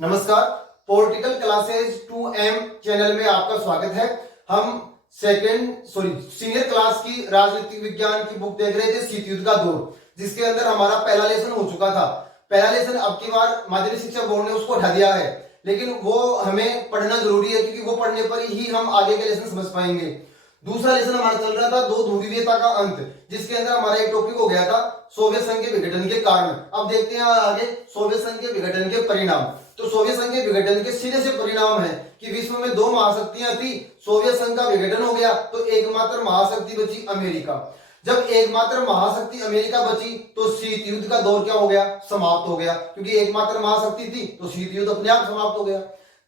नमस्कार। Political classes 2M channel में आपका स्वागत है। हम सीनियर क्लास की राजनीतिक विज्ञान की बुक देख रहे थे, शीत युद्ध का दौर, जिसके अंदर हमारा पहला लेसन हो चुका था। पहला लेसन अब की बार माध्यमिक शिक्षा बोर्ड ने उसको हटा दिया है, लेकिन वो हमें पढ़ना जरूरी है, क्योंकि वो पढ़ने पर ही हम आगे के लेसन समझ पाएंगे। दूसरा लेसन हमारा चल रहा था दो ध्रुवीयता का अंत, जिसके अंदर हमारा एक टॉपिक हो गया था सोवियत संघ के विघटन के कारण। अब देखते हैं आगे सोवियत संघ के विघटन के परिणाम। तो सोवियत संघ के विघटन के सीधे से परिणाम है कि विश्व में दो महाशक्तियां थी, सोवियत संघ का विघटन हो गया तो एकमात्र महाशक्ति बची अमेरिका। जब एकमात्र महाशक्ति अमेरिका बची तो शीत युद्ध का दौर क्या हो गया, समाप्त हो गया, क्योंकि एकमात्र महाशक्ति थी तो शीत युद्ध अपने आप समाप्त हो गया।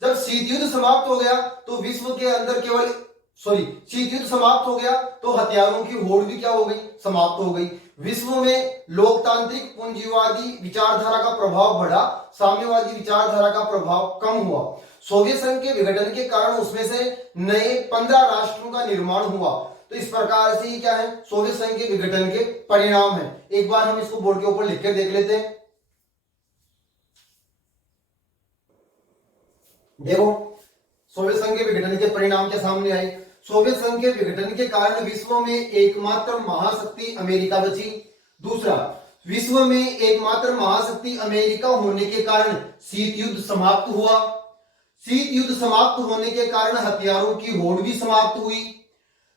जब शीत युद्ध समाप्त हो गया तो विश्व के अंदर शीत युद्ध समाप्त हो गया तो हथियारों की होड़ भी क्या हो गई, समाप्त हो गई। विश्व में लोकतांत्रिक पूंजीवादी विचारधारा का प्रभाव बढ़ा, साम्यवादी विचारधारा का प्रभाव कम हुआ। सोवियत संघ के विघटन के कारण उसमें से नए 15 राष्ट्रों का निर्माण हुआ। तो इस प्रकार से ही क्या है, सोवियत संघ के विघटन के परिणाम है। एक बार हम इसको बोर्ड के ऊपर लिख के देख लेते हैं। देखो सोवियत संघ के विघटन के परिणाम के सामने आए। सोवियत संघ के विघटन के कारण विश्व में एकमात्र महाशक्ति अमेरिका बची। दूसरा, विश्व में एकमात्र महाशक्ति अमेरिका होने के कारण शीत युद्ध समाप्त हुआ। शीत युद्ध समाप्त होने के कारण हथियारों की होड़ भी समाप्त हुई।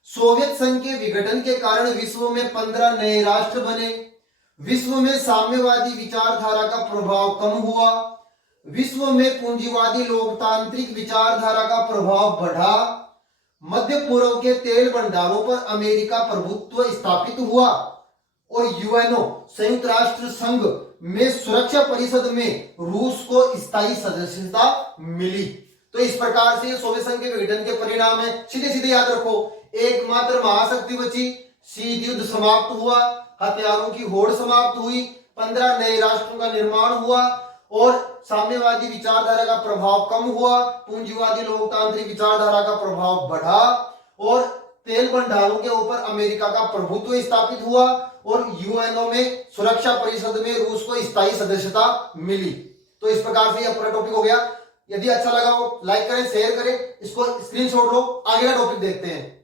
सोवियत संघ के विघटन के कारण विश्व में 15 नए राष्ट्र बने। विश्व में साम्यवादी विचारधारा का प्रभाव कम हुआ। विश्व में पूंजीवादी लोकतांत्रिक विचारधारा का प्रभाव बढ़ा। मध्य पूर्व के तेल भंडारों पर अमेरिका प्रभुत्व स्थापित हुआ और यूएनओ संयुक्त राष्ट्र संघ में सुरक्षा परिषद में रूस को स्थायी सदस्यता मिली। तो इस प्रकार से सोवियत संघ के विघटन के परिणाम है। सीधे सीधे याद रखो, एकमात्र महाशक्ति बची, शीत युद्ध समाप्त हुआ, हथियारों की होड़ समाप्त हुई, 15 नए राष्ट्रों का निर्माण हुआ और साम्यवादी विचारधारा का प्रभाव कम हुआ, पूंजीवादी लोकतांत्रिक विचारधारा का प्रभाव बढ़ा और तेल भंडारों के ऊपर अमेरिका का प्रभुत्व स्थापित हुआ और यूएनओ में सुरक्षा परिषद में रूस को स्थायी सदस्यता मिली। तो इस प्रकार से यह पूरा टॉपिक हो गया। यदि अच्छा लगा हो लाइक करें, शेयर करें, इसको स्क्रीनशॉट लो। आगे का टॉपिक देखते हैं।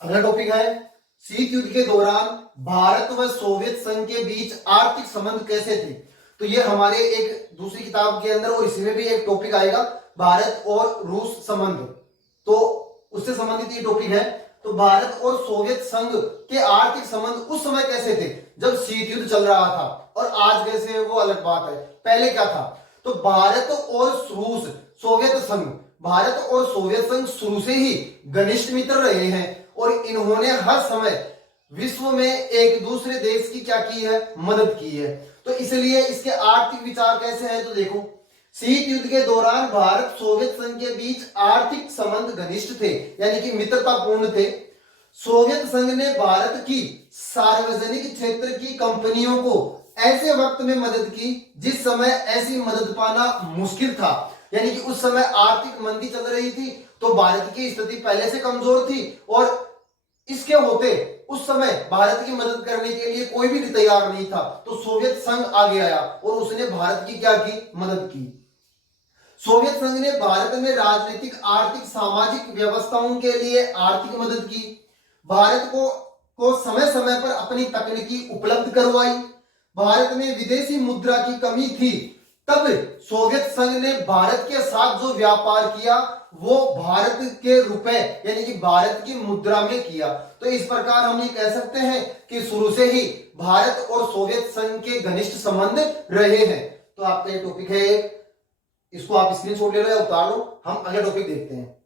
अगला टॉपिक है शीत युद्ध के दौरान भारत व सोवियत संघ के बीच आर्थिक संबंध कैसे थे। तो ये हमारे एक दूसरी किताब के अंदर और इसमें भी एक टॉपिक आएगा, भारत और रूस संबंध। तो उससे संबंधित ये टॉपिक है। तो भारत और सोवियत संघ के आर्थिक संबंध उस समय कैसे थे जब शीत युद्ध चल रहा था, और आज कैसे है वो अलग बात है। पहले क्या था, तो भारत और रूस, सोवियत संघ, भारत और सोवियत संघ शुरू से ही घनिष्ठ मित्र रहे हैं और इन्होंने हर समय विश्व में एक दूसरे देश की क्या की है, मदद की है। तो इसलिए इसके आर्थिक विचार कैसे हैं, तो देखो, शीत युद्ध के दौरान भारत सोवियत संघ के बीच आर्थिक संबंध घनिष्ठ थे, यानी कि मित्रतापूर्ण थे। सोवियत संघ ने भारत की सार्वजनिक क्षेत्र की कंपनियों को ऐसे वक्त में मदद की जिस समय ऐसी मदद पाना मुश्किल था, यानी कि उस समय आर्थिक मंदी चल रही थी, तो भारत की स्थिति पहले से कमजोर थी और इसके होते उस समय भारत की मदद करने के लिए कोई भी तैयार नहीं था। तो सोवियत संघ आगे आया और उसने भारत की क्या की, मदद की। सोवियत संघ ने भारत में राजनीतिक, आर्थिक, सामाजिक व्यवस्थाओं के लिए आर्थिक मदद की। भारत को समय समय पर अपनी तकनीकी उपलब्ध करवाई। भारत में विदेशी मुद्रा की कमी थी, तब सोवियत संघ ने भारत के साथ जो व्यापार किया वो भारत के रुपए यानी कि भारत की मुद्रा में किया। तो इस प्रकार हम ये कह सकते हैं कि शुरू से ही भारत और सोवियत संघ के घनिष्ठ संबंध रहे हैं। तो आपका ये टॉपिक है, इसको आप स्क्रीनशॉट ले लो या उतार लो। हम अगला टॉपिक देखते हैं।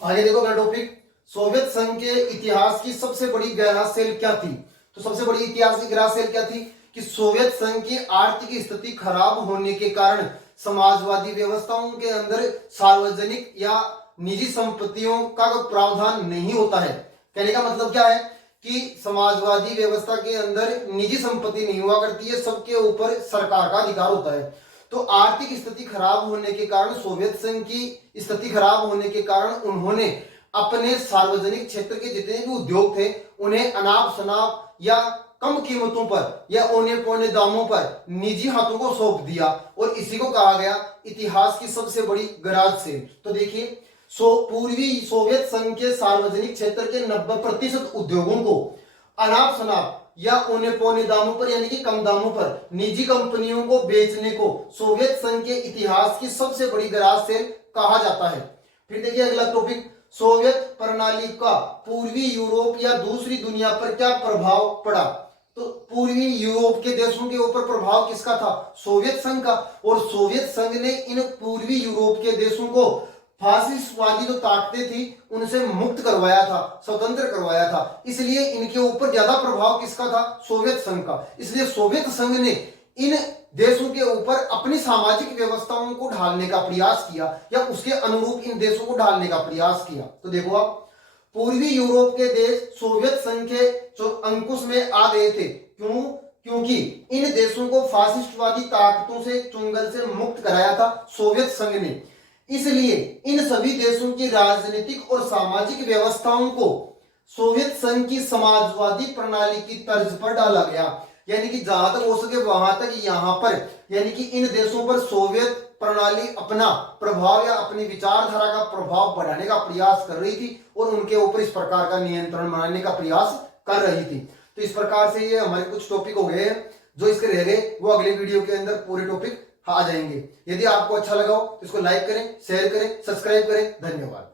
आगे देखो अगला टॉपिक, सोवियत संघ के इतिहास की सबसे बड़ी ग्रासेल क्या थी। तो सबसे बड़ी इतिहास की ग्रासेल क्या थी कि सोवियत संघ की आर्थिक स्थिति खराब होने के कारण समाजवादी व्यवस्थाओं के अंदर सार्वजनिक या निजी संपत्तियों का प्रावधान नहीं होता है। कहने का मतलब क्या है कि समाजवादी व्यवस्था के अंदर निजी संपत्ति नहीं हुआ करती है, सबके ऊपर सरकार का अधिकार होता है। तो आर्थिक स्थिति खराब होने के कारण, सोवियत संघ की स्थिति खराब होने के कारण उन्होंने अपने सार्वजनिक क्षेत्र के जितने भी उद्योग थे उन्हें अनाप शनाप या कम कीमतों पर या औने पौने दामों पर निजी हाथों को सौंप दिया, और इसी को कहा गया इतिहास की सबसे बड़ी गराज सेल। तो देखिए, पूर्वी सोवियत संघ के सार्वजनिक क्षेत्र के 90% उद्योगों को अनाप शनाप या औने पौने दामों पर यानी कि कम दामों पर निजी कंपनियों को बेचने को सोवियत संघ के इतिहास की सबसे बड़ी गराज सेल कहा जाता है। फिर देखिए अगला टॉपिक, सोवियत प्रणाली का पूर्वी यूरोप या दूसरी दुनिया पर क्या प्रभाव पड़ा। तो पूर्वी यूरोप के देशों के ऊपर प्रभाव किसका था, सोवियत संघ का, और सोवियत संघ ने इन पूर्वी यूरोप के देशों को फासिस्टवादी जो ताकतें थी उनसे मुक्त करवाया था, स्वतंत्र करवाया था, इसलिए इनके ऊपर ज्यादा प्रभाव किसका था, सोवियत संघ का। इसलिए सोवियत संघ ने इन देशों के ऊपर अपनी सामाजिक व्यवस्थाओं को ढालने का प्रयास किया या उसके अनुरूप इन देशों को ढालने का प्रयास किया। तो देखो आप, पूर्वी यूरोप के देश सोवियत संघ के अंकुश में आ गए थे। क्यों? क्योंकि इन देशों को फासिस्टवादी ताकतों से, चुंगल से मुक्त कराया था सोवियत संघ ने। इसलिए इन सभी देशों की राजनीतिक और सामाजिक व्यवस्थाओं को सोवियत संघ की समाजवादी प्रणाली की तर्ज पर डाला गया, यानी कि जहां तक हो सके वहां तक यहाँ पर, यानी कि इन देशों पर सोवियत प्रणाली अपना प्रभाव या अपनी विचारधारा का प्रभाव बढ़ाने का प्रयास कर रही थी और उनके ऊपर इस प्रकार का नियंत्रण बनाने का प्रयास कर रही थी। तो इस प्रकार से ये हमारे कुछ टॉपिक हो गए हैं, जो इसके रह गए वो अगले वीडियो के अंदर पूरे टॉपिक आ जाएंगे। यदि आपको अच्छा लगा हो तो इसको लाइक करें, शेयर करें, सब्सक्राइब करें। धन्यवाद।